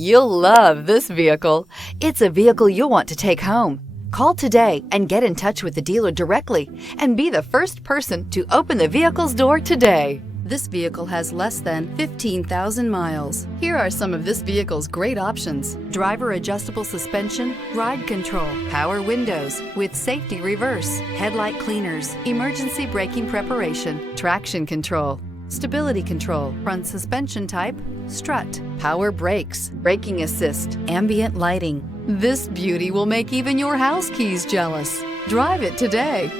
You'll love this vehicle. It's a vehicle you'll want to take home. Call today and get in touch with the dealer directly and be the first person to open the vehicle's door today. This vehicle has less than 15,000 miles. Here are some of this vehicle's great options: driver adjustable suspension, ride control, power windows with safety reverse, headlight cleaners, emergency braking preparation, traction control, stability control, front suspension type, strut, power brakes, braking assist, ambient lighting. This beauty will make even your house keys jealous. Drive it today.